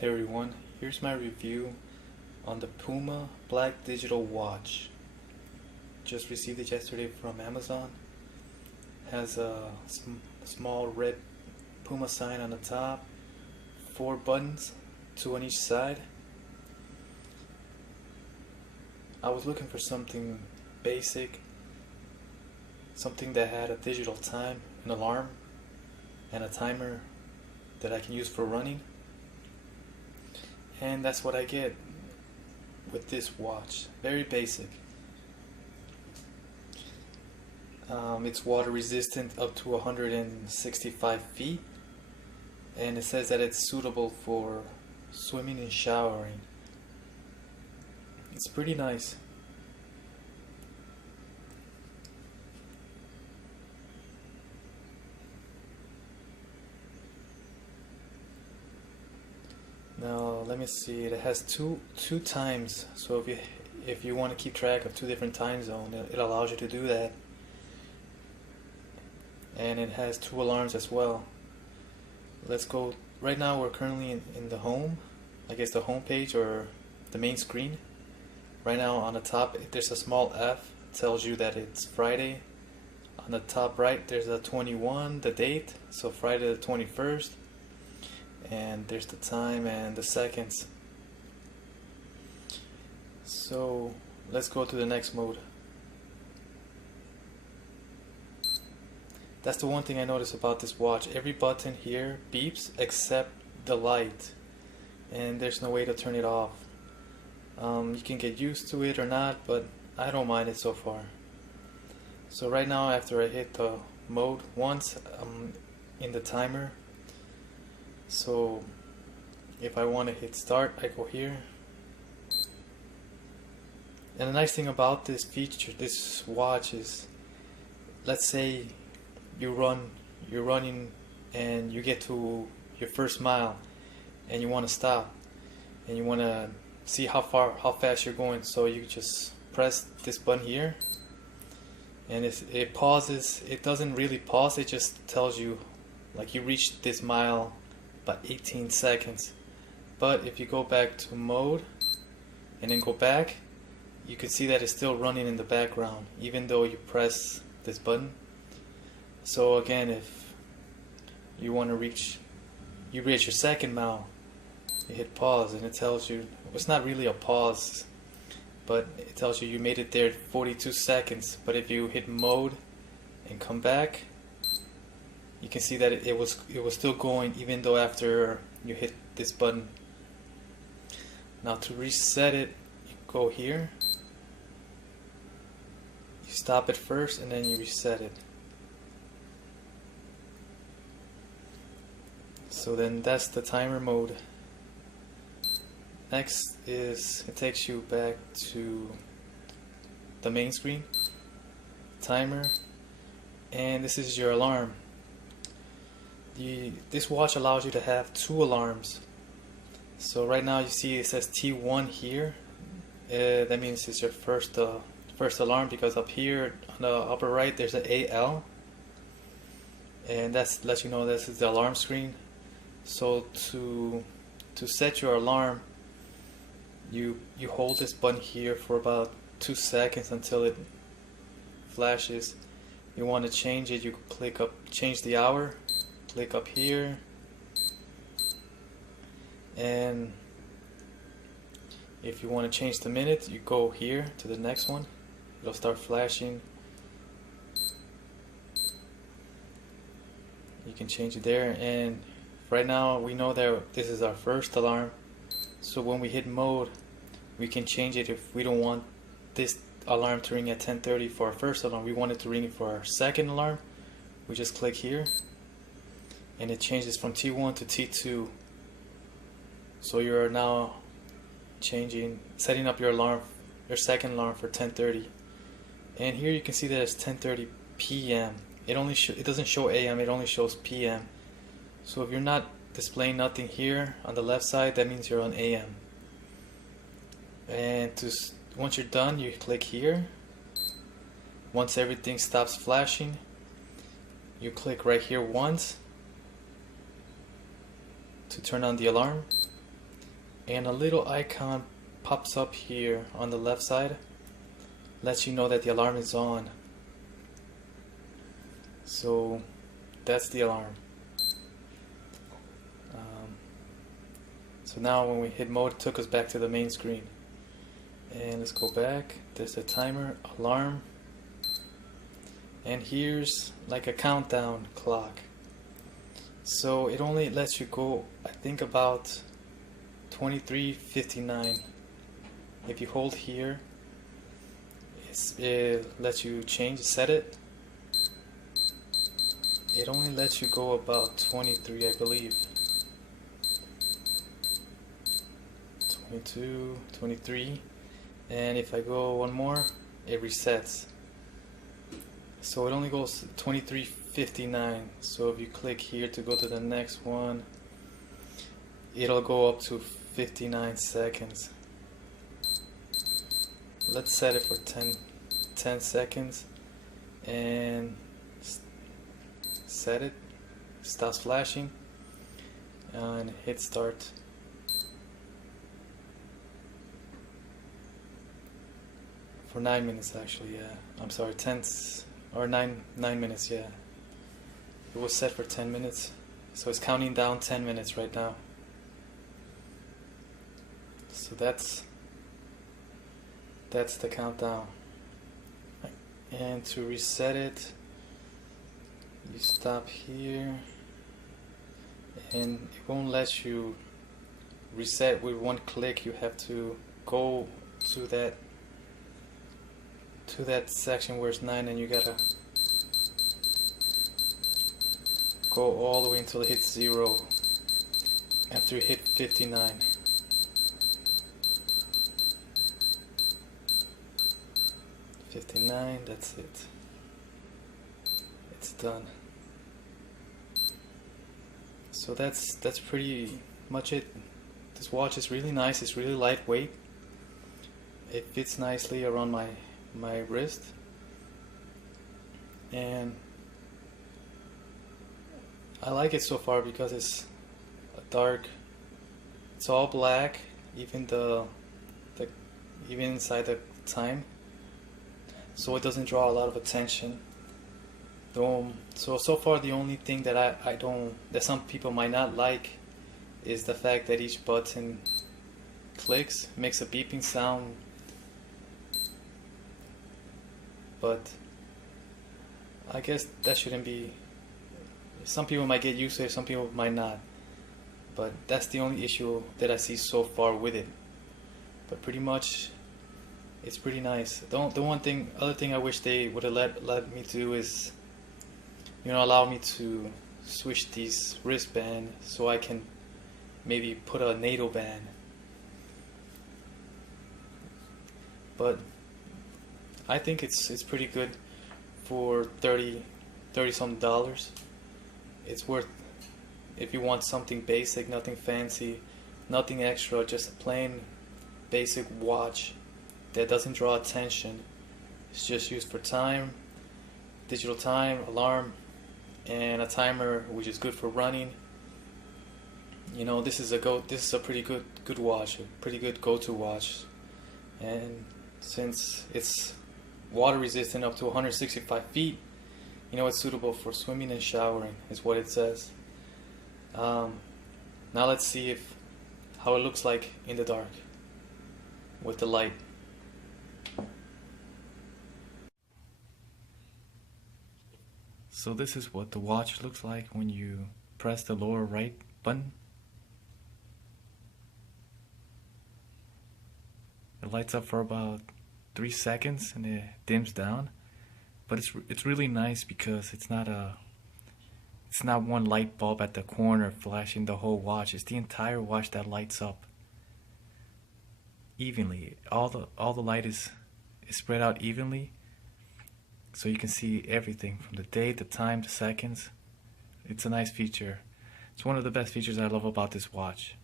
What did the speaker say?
Hey everyone, here's my review on the Puma Black Digital Watch. Just received it yesterday from Amazon. Has a small red Puma sign on the top, 4 buttons, 2 on each side. I was looking for something basic, something that had a digital time, an alarm, and a timer that I can use for running. And that's what I get with this watch. Very basic. It's water resistant up to 165 feet, and it says that it's suitable for swimming and showering. It's pretty nice. Now let me see. It has two times. So if you want to keep track of 2 different time zones, it allows you to do that. And it has 2 alarms as well. Let's go. Right now we're currently in the home. I guess the home page or the main screen. Right now on the top there's a small F. It tells you that it's Friday. On the top right there's a 21, the date. So Friday the 21st. And there's the time and the seconds. So let's go to the next mode. That's the one thing I noticed about this watch. Every button here beeps except the light, and there's no way to turn it off. You can get used to it or not, but I don't mind it so far. So right now, after I hit the mode once, I'm in the timer. So if I want to hit start, I go here. And the nice thing about this feature, this watch, is, let's say you're running and you get to your first mile and you want to stop and you want to see how fast you're going. So you just press this button here, and it pauses. It doesn't really pause, it just tells you like you reached this mile by 18 seconds. But if you go back to mode and then go back, you can see that it's still running in the background even though you press this button. So again, if you want to reach your 2nd mile, you hit pause and it tells you, it's not really a pause, but it tells you you made it there in 42 seconds. But if you hit mode and come back, you can see that it was still going even though after you hit this button. Now to reset it, you go here, you stop it first and then you reset it. So then that's the timer mode. Next is, it takes you back to the main screen, timer, and this is your alarm. This watch allows you to have 2 alarms. So right now you see it says T1 here. That means it's your first alarm, because up here on the upper right there's an AL, and that lets you know this is the alarm screen. So to set your alarm, you hold this button here for about 2 seconds until it flashes. You want to change it, you click up change the hour, click up here, and if you want to change the minute, you go here to the next one. It'll start flashing. You can change it there, and right now we know that this is our first alarm. So when we hit mode, we can change it. If we don't want this alarm to ring at 10:30 for our first alarm, we want it to ring for our 2nd alarm, we just click here and it changes from T1 to T2. So you're now setting up your alarm, your 2nd alarm for 10:30. And here you can see that it's 10:30 p.m. It doesn't show AM, it only shows PM. So if you're not displaying nothing here on the left side, that means you're on AM. And once you're done, you click here. Once everything stops flashing, you click right here once to turn on the alarm, and a little icon pops up here on the left side, lets you know that the alarm is on. So that's the alarm. So now when we hit mode, it took us back to the main screen. And let's go back. There's the timer, alarm, and here's like a countdown clock. So it only lets you go, I think, about 23:59. If you hold here, it lets you set it. It only lets you go about 23, I believe. 22, 23, and if I go one more, it resets. So it only goes 23:59. So if you click here to go to the next one, it'll go up to 59 seconds. Let's set it for 10 seconds and set it. Stops flashing and hit start. For 9 minutes actually, yeah. I'm sorry, 9 minutes, yeah. It was set for 10 minutes, so it's counting down 10 minutes right now. So that's the countdown. And to reset it, you stop here, and it won't let you reset with one click. You have to go to that section where it's 9, and you gotta go all the way until it hits 0 after you hit 59. That's it. It's done. So that's pretty much it. This watch is really nice. It's really lightweight. It fits nicely around my wrist, and I like it so far because it's dark. It's all black, even even inside the time, so it doesn't draw a lot of attention. So far the only thing that that some people might not like is the fact that each button clicks, makes a beeping sound. But I guess that shouldn't be. Some people might get used to it, some people might not. But that's the only issue that I see so far with it. But pretty much, it's pretty nice. The other thing I wish they would have let me do is, allow me to switch these wristband so I can maybe put a NATO band. But I think it's pretty good for $30 something. It's worth, if you want something basic, nothing fancy, nothing extra, just a plain basic watch that doesn't draw attention. It's just used for time, digital time, alarm, and a timer, which is good for running. This is a pretty good watch, a pretty good go-to watch. And since it's water resistant up to 165 feet, it's suitable for swimming and showering, is what it says. Now let's see how it looks like in the dark with the light. So this is what the watch looks like when you press the lower right button. It lights up for about 3 seconds and it dims down. But it's really nice because it's not one light bulb at the corner flashing the whole watch. It's the entire watch that lights up evenly. All the light is spread out evenly, so you can see everything from the date, the time, the seconds. It's a nice feature. It's one of the best features I love about this watch.